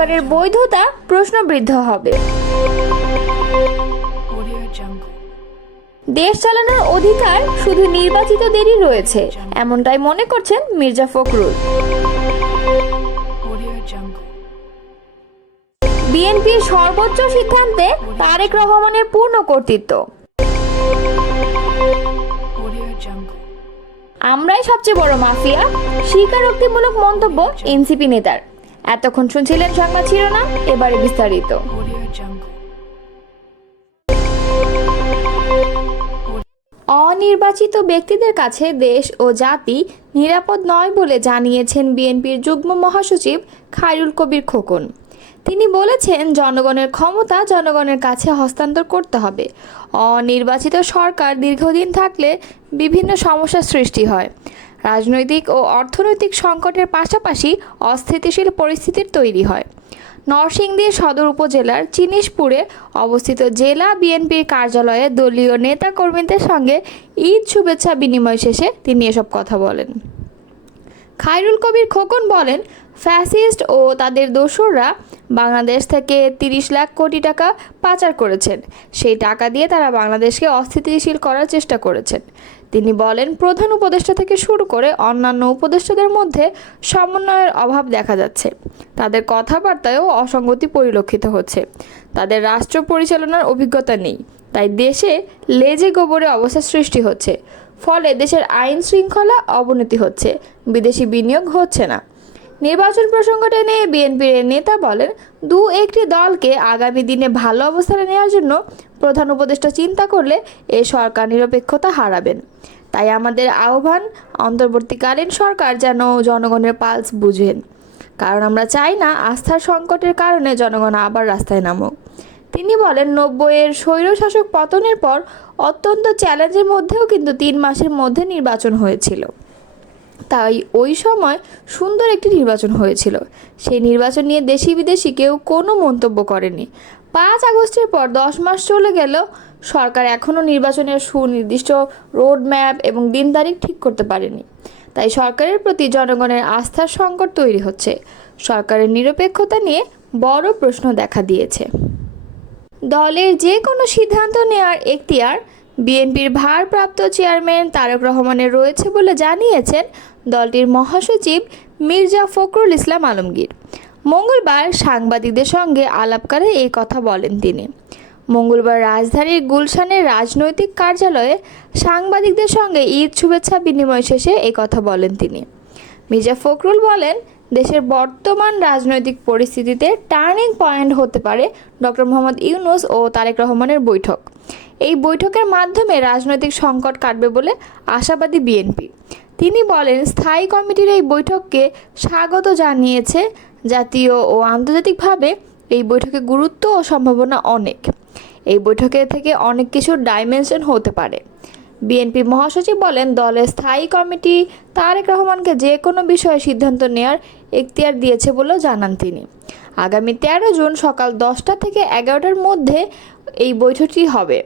সরকারের বৈধতা প্রশ্নবিদ্ধ হবে। দেশ চালানোর অধিকার শুধু নির্বাচিতদেরই রয়েছে, এমনটাই মনে করছেন মির্জা ফখরুল। বিএনপির সর্বোচ্চ সিদ্ধান্তে তারেক রহমানের পূর্ণ কর্তৃত্ব। আমরাই সবচেয়ে বড় মাফিয়া, স্বীকারোক্তিমূলক মন্তব্য এনসিপি নেতার। এতক্ষণ শুনছিলেন সংবাদ শিরোনাম, এবারে বিস্তারিত। অনির্বাচিত ব্যক্তিদের কাছে দেশ ও জাতি নিরাপদ নয় বলে জানিয়েছেন বিএনপির যুগ্ম মহাসচিব খায়রুল কবির খোকন। তিনি বলেছেন, জনগণের ক্ষমতা জনগণের কাছে হস্তান্তর করতে হবে। অনির্বাচিত সরকার দীর্ঘদিন থাকলে বিভিন্ন সমস্যার সৃষ্টি হয়। রাজনৈতিক ও অর্থনৈতিক সংকটের পাশাপাশি অস্থিতিশীল পরিস্থিতির তৈরি হয়। নরসিংদী সদর উপজেলার চিনিশপুরে অবস্থিত জেলা বিএনপির কার্যালয়ে দলীয় নেতাকর্মীদের সঙ্গে ঈদ শুভেচ্ছা বিনিময় শেষে তিনি এসব কথা বলেন। খায়রুল কবির খোকন বলেন, ফ্যাসিস্ট ও তাদের দোসররা বাংলাদেশ থেকে 30 লাখ কোটি টাকা পাচার করেছেন। সেই টাকা দিয়ে তারা বাংলাদেশকে অস্থিতিশীল করার চেষ্টা করেছেন। তিনি বলেন, প্রধান উপদেষ্টা থেকে শুরু করে অন্যান্য উপদেষ্টাদের মধ্যে সমন্বয়ের অভাব দেখা যাচ্ছে। তাদের কথাবার্তায়ও অসঙ্গতি পরিলক্ষিত হচ্ছে। তাদের রাষ্ট্র পরিচালনার অভিজ্ঞতা নেই, তাই দেশে লেজে গোবরে অবস্থা সৃষ্টি হচ্ছে। ফলে দেশের আইন শৃঙ্খলা অবনতি হচ্ছে, বিদেশি বিনিয়োগ হচ্ছে না। নির্বাচন প্রসঙ্গ টেনে বিএনপির নেতা বলেন, একটি দলকে আগামী দিনে ভালো অবস্থানে নেওয়ার জন্য প্রধান উপদেষ্টা চিন্তা করলে এ সরকার নিরপেক্ষতা হারাবেন। তাই আমাদের আহ্বান, অন্তর্বর্তীকালীন সরকার যেন জনগণের পালস বুঝেন, কারণ আমরা চাই না আস্থার সংকটের কারণে জনগণ আবার রাস্তায় নামুক। তিনি বলেন, 90-এর স্বৈরশাসক পতনের পর অত্যন্ত চ্যালেঞ্জের মধ্যেও কিন্তু 3 মাসের মধ্যে নির্বাচন হয়েছিল। তাই ওই সময় সুন্দর একটি নির্বাচন হয়েছিল। সেই নির্বাচন নিয়ে দেশি বিদেশি কেউ কোনো মন্তব্য করেনি। 5 আগস্টের পর 10 মাস চলে গেল, সরকার এখনও নির্বাচনের সুনির্দিষ্ট রোড ম্যাপ এবং দিন তারিখ ঠিক করতে পারেনি। তাই সরকারের প্রতি জনগণের আস্থার সংকট তৈরি হচ্ছে। সরকারের নিরপেক্ষতা নিয়ে বড় প্রশ্ন দেখা দিয়েছে। দলের যে কোনো সিদ্ধান্ত নেওয়ার এখতিয়ার বিএনপির ভারপ্রাপ্ত চেয়ারম্যান তারেক রহমানের রয়েছে বলে জানিয়েছেন দলটির মহাসচিব মির্জা ফখরুল ইসলাম আলমগীর। মঙ্গলবার সাংবাদিকদের সঙ্গে আলাপকালে এই কথা বলেন তিনি। মঙ্গলবার রাজধানীর গুলশানের রাজনৈতিক কার্যালয়ে সাংবাদিকদের সঙ্গে ঈদ শুভেচ্ছা বিনিময় শেষে এই কথা বলেন তিনি। মির্জা ফখরুল বলেন, দেশের বর্তমান রাজনৈতিক পরিস্থিতিতে টার্নিং পয়েন্ট হতে পারে ডক্টর মোহাম্মদ ইউনূস ও তারেক রহমানের বৈঠক। এই বৈঠকের মাধ্যমে রাজনৈতিক সংকট কাটবে বলে আশাবাদী বিএনপি। তিনি বলেন, স্থায়ী কমিটির এই বৈঠককে স্বাগত জানিয়েছে। জাতীয় ও আন্তর্জাতিকভাবে এই বৈঠকের গুরুত্ব ও সম্ভাবনা অনেক। এই বৈঠকে থেকে অনেক কিছুর ডাইমেনশন হতে পারে। বিএনপি মহাসচিব বলেন, দলের স্থায়ী কমিটি তারেক রহমানকে যে কোনো বিষয়ে সিদ্ধান্ত নেওয়ার এখতিয়ার দিয়েছে বলেও জানান তিনি। আগামী 13 জুন সকাল 10টা থেকে 11টার মধ্যে এই বৈঠকটি হবে।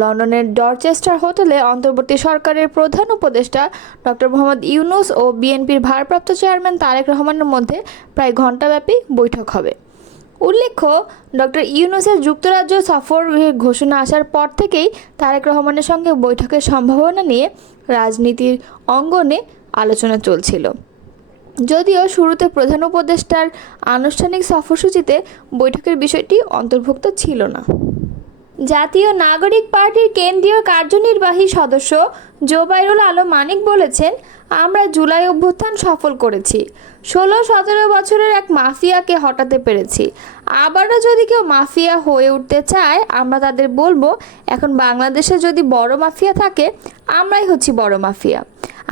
লন্ডনের ডরচেস্টার হোটেলে অন্তর্বর্তী সরকারের প্রধান উপদেষ্টা ডক্টর মোহাম্মদ ইউনূস ও বিএনপির ভারপ্রাপ্ত চেয়ারম্যান তারেক রহমানের মধ্যে প্রায় ঘণ্টাব্যাপী বৈঠক হবে। উল্লেখ্য, ডক্টর ইউনূসের যুক্তরাজ্য সফর ঘোষণা আসার পর থেকেই তারেক রহমানের সঙ্গে বৈঠকের সম্ভাবনা নিয়ে রাজনীতির অঙ্গনে আলোচনা চলছিল। যদিও শুরুতে প্রধান উপদেষ্টার আনুষ্ঠানিক সফরসূচিতে বৈঠকের বিষয়টি অন্তর্ভুক্ত ছিল না। জাতীয় নাগরিক পার্টির কেন্দ্রীয় কার্যনির্বাহী সদস্য জোবাইরুল আলম মানিক বলেছেন, আমরা জুলাই অভ্যুত্থান সফল করেছি। 16-17 বছরের এক মাফিয়াকে হটাতে পেরেছি। আবারও যদি কেউ মাফিয়া হয়ে উঠতে চায়, আমরা তাদের বলবো, এখন বাংলাদেশে যদি বড় মাফিয়া থাকে, আমরাই হচ্ছি বড় মাফিয়া।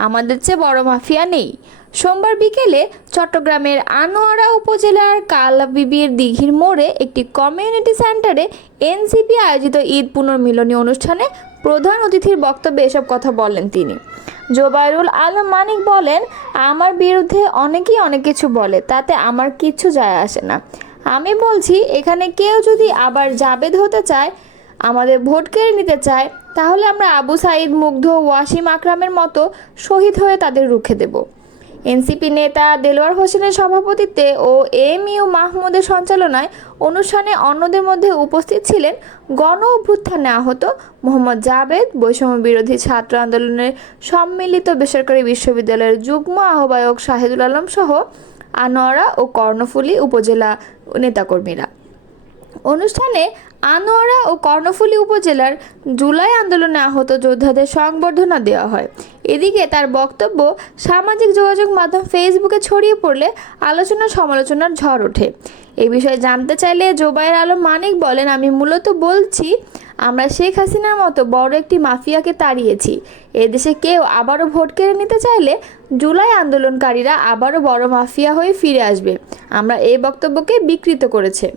আমাদের চেয়ে বড় মাফিয়া নেই। সোমবার বিকেলে চট্টগ্রামের আনোয়ারা উপজেলার কালাবিবির দিঘির মোড়ে একটি কমিউনিটি সেন্টারে এনসিপি আয়োজিত ঈদ পুনর্মিলনী অনুষ্ঠানে প্রধান অতিথির বক্তব্যে এসব কথা বলেন তিনি। জোবাইরুল আলম মানিক বলেন, আমার বিরুদ্ধে অনেকেই অনেক কিছু বলে, তাতে আমার কিচ্ছু যায় আসে না। আমি বলছি, এখানে কেউ যদি আবার জাবেদ হতে চায়, আমাদের ভোট কেড়ে নিতে চায়, তাহলে আমরা আবু সাঈদ, মুগ্ধ, ওয়াসিম আকরামের মতো শহীদ হয়ে তাদের রুখে দেব। এনসিপি নেতা দেলোয়ার হোসেনের সভাপতিত্বে ও এমইউ মাহমুদের সঞ্চালনায় অনুষ্ঠানে অন্যদের মধ্যে উপস্থিত ছিলেন গণ অভ্যুত্থানে আহত মোহাম্মদ জাবেদ, বৈষম্য বিরোধী ছাত্র আন্দোলনের সম্মিলিত বেসরকারি বিশ্ববিদ্যালয়ের যুগ্ম আহ্বায়ক শাহিদুল আলম সহ আনোয়ারা ও কর্ণফুলী উপজেলা নেতাকর্মীরা। অনুষ্ঠানে আনোয়ারা ও কর্ণফুলী উপজেলার জুলাই আন্দোলনে আহত যোদ্ধাদের সংবর্ধনা দেওয়া হয়। এদিকে তার বক্তব্য সামাজিক যোগাযোগ মাধ্যম ফেসবুকে ছড়িয়ে পড়লে আলোচনা সমালোচনার ঝড় ওঠে। এই বিষয়ে জানতে চাইলে জোবায়ের আলম মানিক বলেন, আমি মূলত বলছি আমরা শেখ হাসিনার মতো বড় একটি মাফিয়াকে তাড়িয়েছি। এদেশে কেউ আবারও ভোট কেড়ে নিতে চাইলে জুলাই আন্দোলনকারীরা আবারও বড় মাফিয়া হয়ে ফিরে আসবে। আমরা এই বক্তব্যকে বিকৃত করেছে।